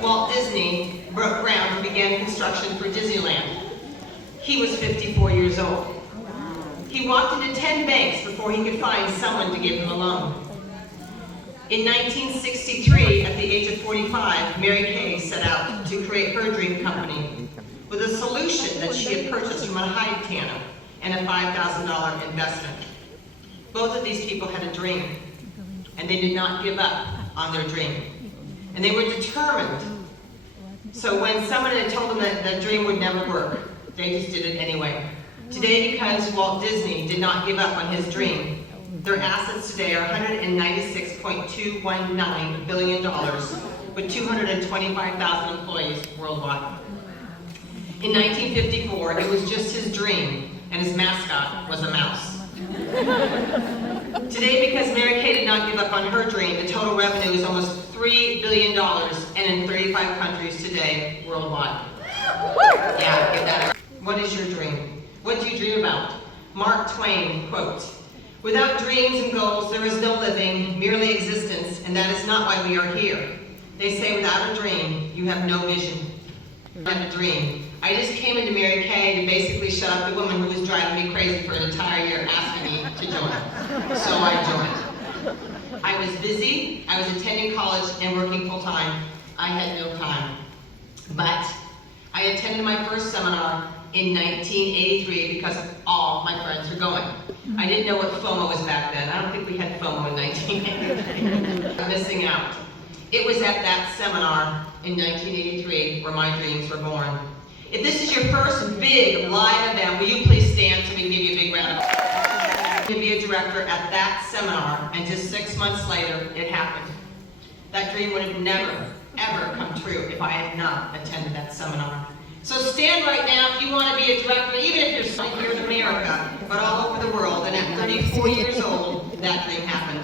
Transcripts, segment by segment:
Walt Disney broke ground and began construction for Disneyland. He was 54 years old. He walked into 10 banks before he could find someone to give him a loan. In 1963, at the age of 45, Mary Kay set out to create her dream company with a solution that she had purchased from a hide tanner and a $5,000 investment. Both of these people had a dream, and they did not give up on their dream. And they were determined. So when someone had told them that the dream would never work, they just did it anyway. Today, because Walt Disney did not give up on his dream, their assets today are $196.219 billion with 225,000 employees worldwide. In 1954, it was just his dream, and his mascot was a mouse. Today, because Mary Kay did not give up on her dream, the total revenue is almost $3 billion and in 35 countries today worldwide. Yeah, get that. What is your dream? What do you dream about? Mark Twain, quote, "Without dreams and goals, there is no living, merely existence, and that is not why we are here. They say without a dream, you have no vision." I have a dream. I just came into Mary Kay to basically shut up the woman who was driving me crazy for an entire year asking me to join. So I joined. I was busy, I was attending college and working full time. I had no time. But I attended my first seminar in 1983 because all my friends were going. I didn't know what FOMO was back then. I don't think we had FOMO in 1983. I'm missing out. It was at that seminar in 1983 where my dreams were born. If this is your first big live event, will you please stand so we can give you a big round of applause? To be a director at that seminar, and just 6 months later, it happened. That dream would have never, ever come true if I had not attended that seminar. So stand right now if you want to be a director, even if you're still here in America, but all over the world. And at 34 years old, that dream happened.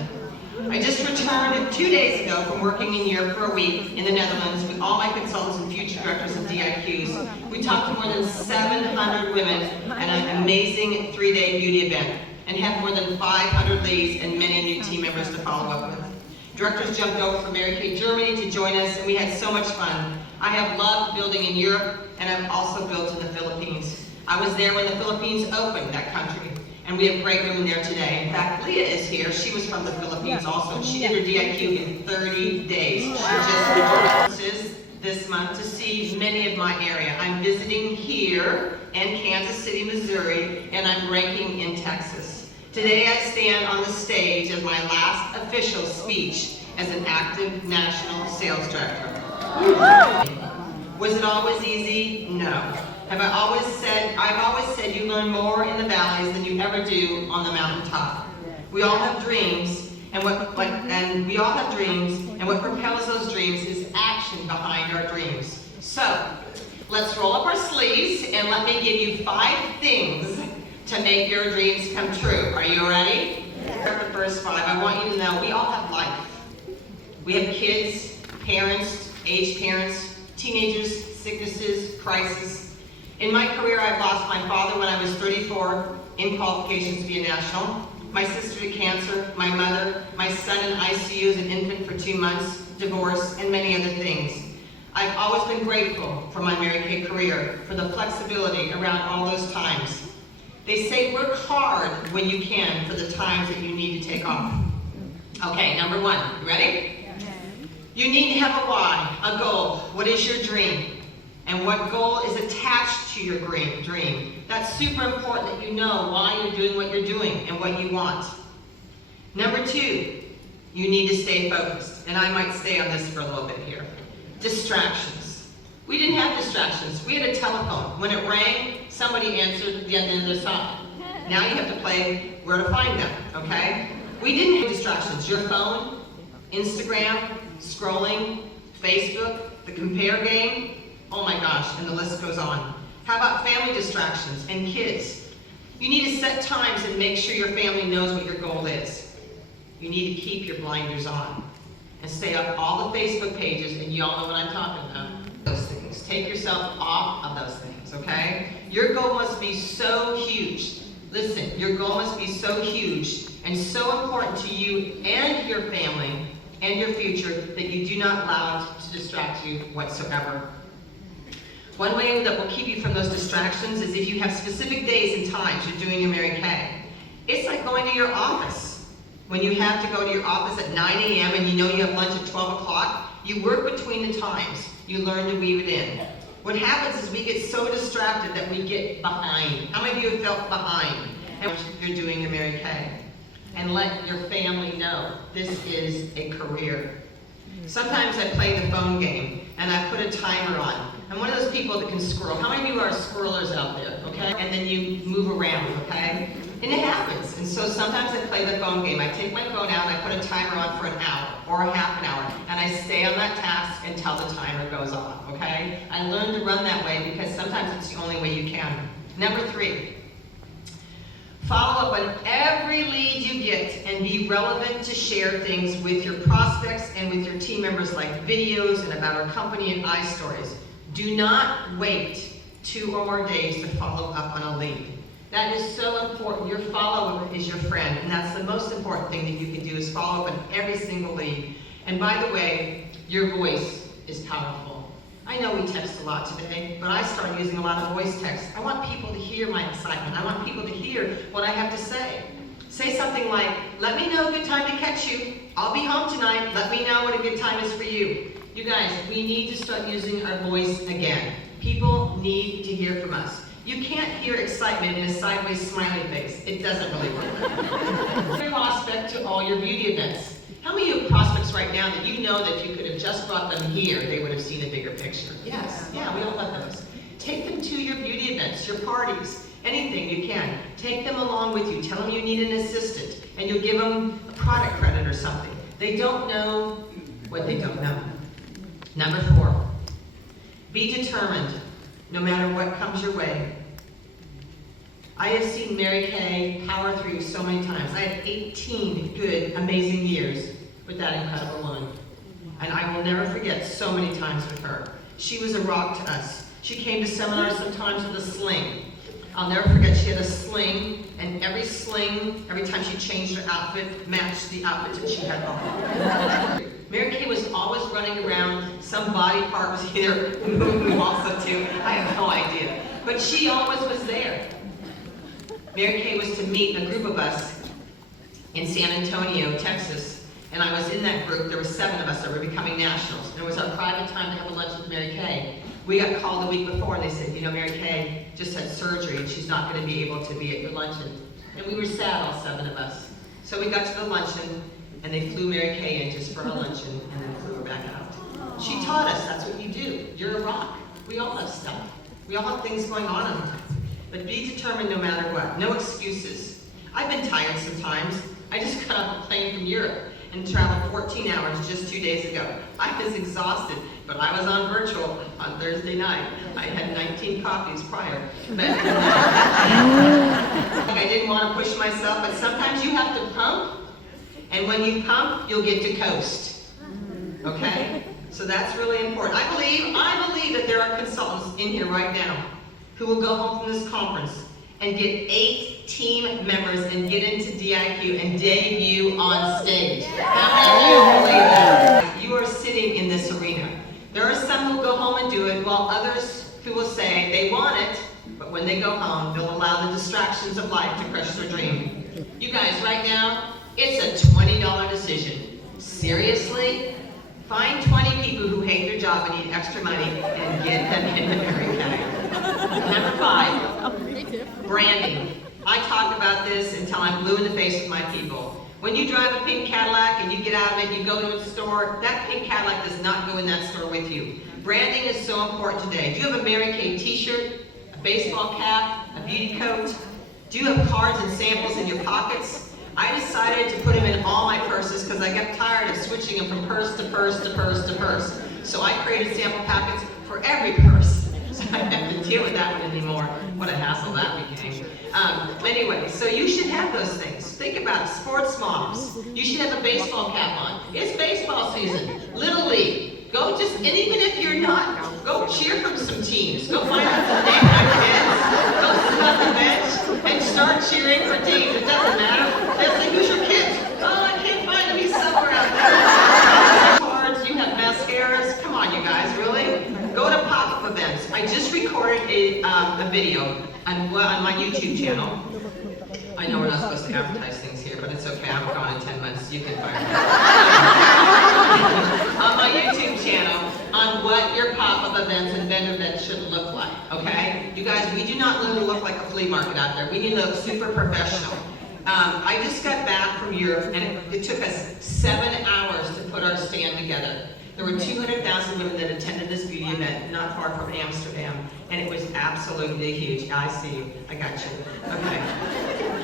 I just returned 2 days ago from working in Europe for a week in the Netherlands with all my consultants and future directors of DIQs. We talked to more than 700 women at an amazing 3-day beauty event and had more than 500 leads and many new team members to follow up with. Directors jumped over from Mary Kay Germany to join us, and we had so much fun. I have loved building in Europe, and I've also built in the Philippines. I was there when the Philippines opened that country, and we have great women there today. In fact, Leah is here. She was from the Philippines also. She did her DIQ in 30 days. She just did this month to see many of my area. I'm visiting here in Kansas City, Missouri, and I'm ranking in Texas. Today I stand on the stage as my last official speech as an active national sales director. Was it always easy? No. I've always said you learn more in the valleys than you ever do on the mountaintop. We all have dreams, and what propels those dreams is action behind our dreams. So, let's roll up our sleeves and let me give you 5 things to make your dreams come true. Are you ready? Yeah. The first 5, I want you to know we all have life. We have kids, parents, aged parents, teenagers, sicknesses, crises. In my career, I've lost my father when I was 34 in qualifications to be a national, my sister to cancer, my mother, my son in ICU as an infant for 2 months, divorce, and many other things. I've always been grateful for my Mary Kay career, for the flexibility around all those times. They say work hard when you can for the times that you need to take off. Okay, number 1, you ready? You need to have a why, a goal. What is your dream? And what goal is attached to your dream? That's super important that you know why you're doing what you're doing and what you want. Number 2, you need to stay focused. And I might stay on this for a little bit here. Distractions. We didn't have distractions. We had a telephone. When it rang, somebody answered at the other side. Now you have to play where to find them, okay? We didn't have distractions. Your phone, Instagram, scrolling, Facebook, the compare game, oh my gosh, and the list goes on. How about family distractions and kids? You need to set times and make sure your family knows what your goal is. You need to keep your blinders on and stay up all the Facebook pages, and you all know what I'm talking about. Those things. Take yourself off of those things, okay? Your goal must be so huge. Listen, your goal must be so huge and so important to you and your family and your future that you do not allow it to distract distract you whatsoever. One way that will keep you from those distractions is if you have specific days and times you're doing your Mary Kay. It's like going to your office. When you have to go to your office at 9 a.m. and you know you have lunch at 12 o'clock, you work between the times. You learn to weave it in. What happens is we get so distracted that we get behind. How many of you have felt behind? And you're doing your Mary Kay. And let your family know this is a career. Sometimes I play the phone game and I put a timer on. I'm one of those people that can squirrel. How many of you are squirrelers out there, okay? And then you move around, okay? And it happens. And so sometimes I play the phone game. I take my phone out and I put a timer on for an hour or a half an hour. And I stay on that task until the timer goes off, okay? I learned to run that way because sometimes it's the only way you can. Number 3. Follow up on every lead you get and be relevant to share things with your prospects and with your team members, like videos and about our company and iStories. Do not wait 2 or more days to follow up on a lead. That is so important. Your follow-up is your friend, and that's the most important thing that you can do is follow up on every single lead. And by the way, your voice is powerful. I know we text a lot today, but I started using a lot of voice text. I want people to hear my excitement. I want people to hear what I have to say. Say something like, let me know a good time to catch you. I'll be home tonight. Let me know what a good time is for you. You guys, we need to start using our voice again. People need to hear from us. You can't hear excitement in a sideways smiley face. It doesn't really work. Prospect to all your beauty events. How many of you have prospects right now that you know that if you could have just brought them here, they would have seen a bigger picture? Yes, yeah, we all have those. Take them to your beauty events, your parties, anything you can. Take them along with you. Tell them you need an assistant, and you'll give them a product credit or something. They don't know what they don't know. Number 4, be determined no matter what comes your way. I have seen Mary Kay power through so many times. I had 18 good, amazing years with that incredible woman. And I will never forget so many times with her. She was a rock to us. She came to seminars sometimes with a sling. I'll never forget, she had a sling, and every sling, every time she changed her outfit, matched the outfit that she had on. Mary Kay was always running around. Some body part was either moving also too. I have no idea. But she always was there. Mary Kay was to meet a group of us in San Antonio, Texas, and I was in that group. There were 7 of us that were becoming nationals, and it was our private time to have a lunch with Mary Kay. We got called the week before, and they said, you know, Mary Kay just had surgery, and she's not going to be able to be at your luncheon. And we were sad, all 7 of us. So we got to the luncheon, and they flew Mary Kay in just for a luncheon, and then flew her back out. She taught us, that's what you do. You're a rock. We all have stuff. We all have things going on in life. But be determined no matter what. No excuses. I've been tired sometimes. I just got off a plane from Europe and traveled 14 hours just 2 days ago. I was exhausted, but I was on virtual on Thursday night. I had 19 coffees prior. But I didn't want to push myself, but sometimes you have to pump, and when you pump, you'll get to coast. Okay? So that's really important. I believe that there are consultants in here right now who will go home from this conference and get 8 team members and get into DIQ and debut on stage. How many of you believe that? You are sitting in this arena. There are some who will go home and do it, while others who will say they want it, but when they go home, they'll allow the distractions of life to crush their dream. You guys, right now, it's a $20 decision. Seriously? Find 20 people who hate their job and need extra money and get them into Mary Kay. Number 5, branding. I talk about this until I'm blue in the face with my people. When you drive a pink Cadillac and you get out of it, you go to a store, that pink Cadillac does not go in that store with you. Branding is so important today. Do you have a Mary Kay t-shirt, a baseball cap, a beauty coat? Do you have cards and samples in your pockets? I decided to put them in all my purses because I got tired of switching them from purse to purse to purse to purse. So I created sample packets for every purse. So I don't have to deal with that one anymore. What a hassle that became. Anyway, so you should have those things. Think about it, sports moms. You should have a baseball cap on. It's baseball season, Little League. Go just, and even if you're not, go cheer for some teams. Go find out some name kids. Go sit on the bench and start cheering for teams. It doesn't matter. They'll say, who's your kids? Oh, I can't find them. He's somewhere out there. Cards, you have mascaras. Come on, you guys. I just recorded a video on my YouTube channel. I know we're not supposed to advertise things here, but it's okay. I haven't gone in 10 months. You can fire me. On my YouTube channel on what your pop-up events and vendor events should look like, okay? You guys, we do not look like a flea market out there. We need to look super professional. I just got back from Europe, and it took us 7 hours to put our stand together. There were 200,000 women that attended this beauty event not far from Amsterdam, and it was absolutely huge. I see you. I got you. Okay.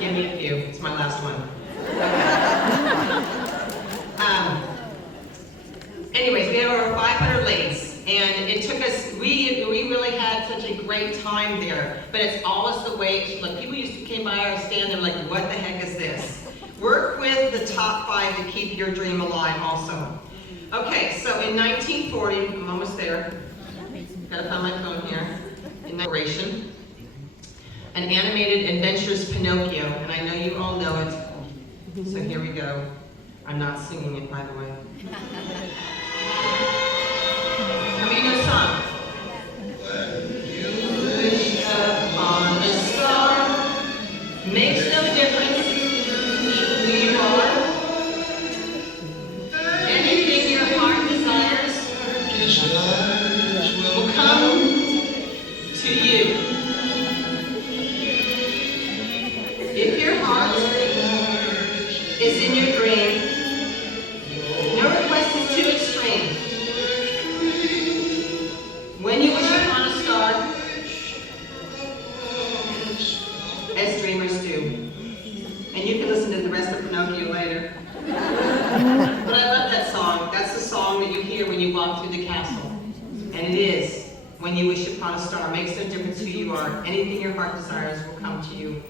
Give me a few. It's my last one. Anyways, we had over 500 ladies, and it took us, we really had such a great time there, but it's always the way, like people used to came by our stand, they're like, what the heck is this? Work with the top 5 to keep your dream alive also. Okay, so in 1940, I'm almost there, gotta find my phone here, inauguration, an animated adventurous Pinocchio, and I know you all know it, so here we go. I'm not singing it, by the way. How many know the song? When you wish upon a star, makes no difference who you are. Anything your heart desires will come to you. If your heart is in your dream, no request is too extreme. When you wish upon a star, as dreamers do. And you can listen to the rest of Pinocchio later. But I love that song. That's the song that you hear when you walk through the castle. And it is, when you wish upon a star, makes no difference who you are. Anything your heart desires will come to you.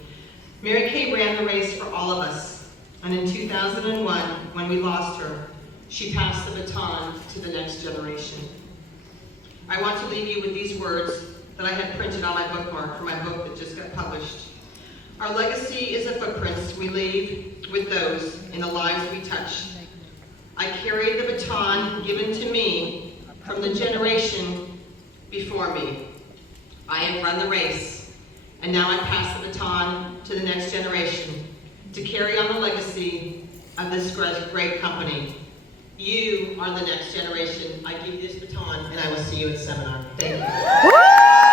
Mary Kay ran the race for all of us. And in 2001, when we lost her, she passed the baton to the next generation. I want to leave you with these words that I had printed on my bookmark for my book that just got published. Our legacy is the footprints we leave with those in the lives we touch. I carry the baton given to me from the generation before me. I have run the race, and now I pass the baton to the next generation to carry on the legacy of this great company. You are the next generation. I give you this baton, and I will see you at the seminar. Thank you.